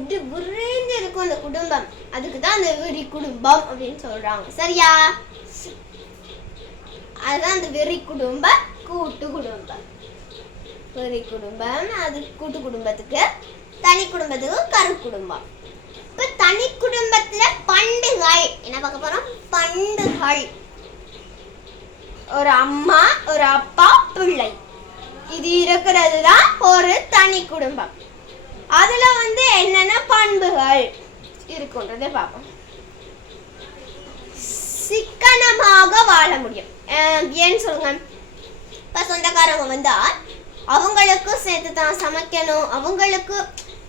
விட்டு விரைந்து இருக்கும் அந்த குடும்பம். அதுக்கு தான் அந்த வெறி குடும்பம் அப்படின்னு சொல்றாங்க. சரியா? அதுதான் அந்த வெறி குடும்ப கூட்டு குடும்பம். வெறி குடும்பம் அது கூட்டு குடும்பத்துக்கு தனி குடும்பத்துக்கு கரு குடும்பம். இப்ப தனி குடும்பத்துல பண்டுகள். என்ன பார்க்க போறோம்? பண்டுகள். ஒரு அம்மா ஒரு அப்பா பிள்ளை. இது இருக்கிறது தான் ஒரு தனி குடும்பம். அதுல வந்து என்னென்ன பண்புகள் இருக்குன்றதை பார்ப்போம். சிக்கனமாக வாழ முடியும். ஏன்னு சொல்லுங்க? இப்ப சொந்தக்காரங்க வந்தால் அவங்களுக்கும் சேர்த்து தான் சமைக்கணும். அவங்களுக்கு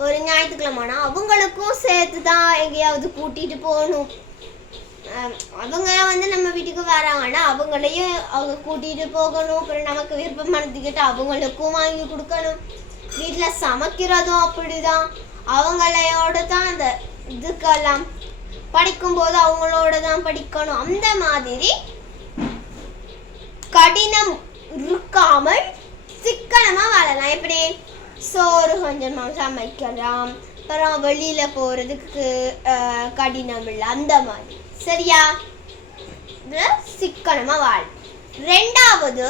ஒரு ஞாயிற்றுக்கிழமைனா அவங்களுக்கும் சேர்த்து தான் எங்கேயாவது கூட்டிட்டு போகணும். அவங்க வந்து நம்ம வீட்டுக்கு வராங்கன்னா அவங்களையும் அவங்க கூட்டிட்டு போகணும். அப்புறம் நமக்கு விருப்பமானதுக்கிட்ட அவங்களுக்கும் வாங்கி கொடுக்கணும். வீட்டில் சமைக்கிறதும் அப்படிதான். அவங்களோட தான் அந்த இதுக்கெல்லாம் படிக்கும்போது அவங்களோட தான் படிக்கணும். அந்த மாதிரி கடினம் இருக்காமல் சிக்கனமாக வாழலாம். எப்படி? சோறு கொஞ்சமாக சமைக்கலாம். அப்புறம் வெளியில் போகிறதுக்கு கடினம் இல்லை. அந்த மாதிரி. சரியா? சிக்கனமாக வாழ் ரெண்டாவது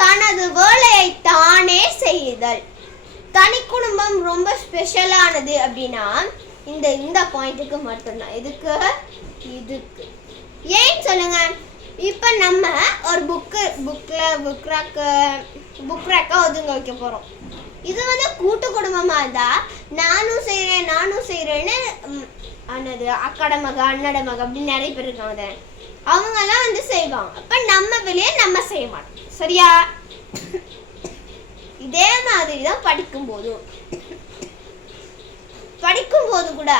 தனது வேலையை தானே செய்தல். தனி குடும்பம் ரொம்ப ஸ்பெஷலானது அப்படின்னா இந்த இந்த பாயிண்ட்டுக்கு மட்டும்தான். இதுக்கு இதுக்கு. ஏன் சொல்லுங்க? இப்போ நம்ம ஒரு புக்கு புக்கில் புக் ரேக்கு புக் ரேக்கை ஒதுங்க வைக்க போகிறோம் இது வந்து கூட்டு குடும்பமாக இருந்தால் நானும் செய்கிறேன் நானும் செய்கிறேன்னு அண்ணது அக்கடை மக அண்ணட மக அப்படின்னு நிறைய பேர் இருக்காங்க. அவங்கெல்லாம் வந்து செய்வாங்க. அப்போ நம்ம வெளியே நம்ம செய்ய மாட்டோம். சரியா? இதே மாதிரி தான் படிக்கும்போதும் படிக்கும்போது கூட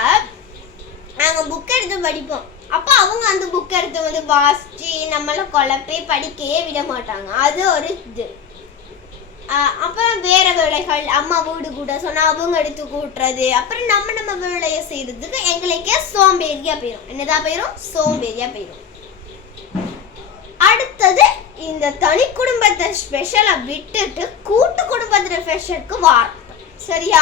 நாங்கள் புக் எடுத்து படிப்போம். அப்போ அவங்க அந்த புக் எடுத்து வந்து வாசிச்சு நம்மளை குழப்பி படிக்கவே விட மாட்டாங்க. அது ஒரு இது. அப்புறம் வேற வேலைகள் அம்மா வீடு கூட சொன்னா அவங்க எடுத்து கூட்டுறது. அப்புறம் நம்ம நம்ம வேலையை செய்யறதுக்கு எங்களுக்கே சோம்பேறியா போயிடும் என்னதான் போயிடும் சோம்பேறியா போயிடும் அடுத்தது இந்த தனி குடும்பத்தை ஸ்பெஷலை விட்டுட்டு கூட்டு குடும்பத்துல ஸ்பெஷலுக்கு வாரம் சரியா?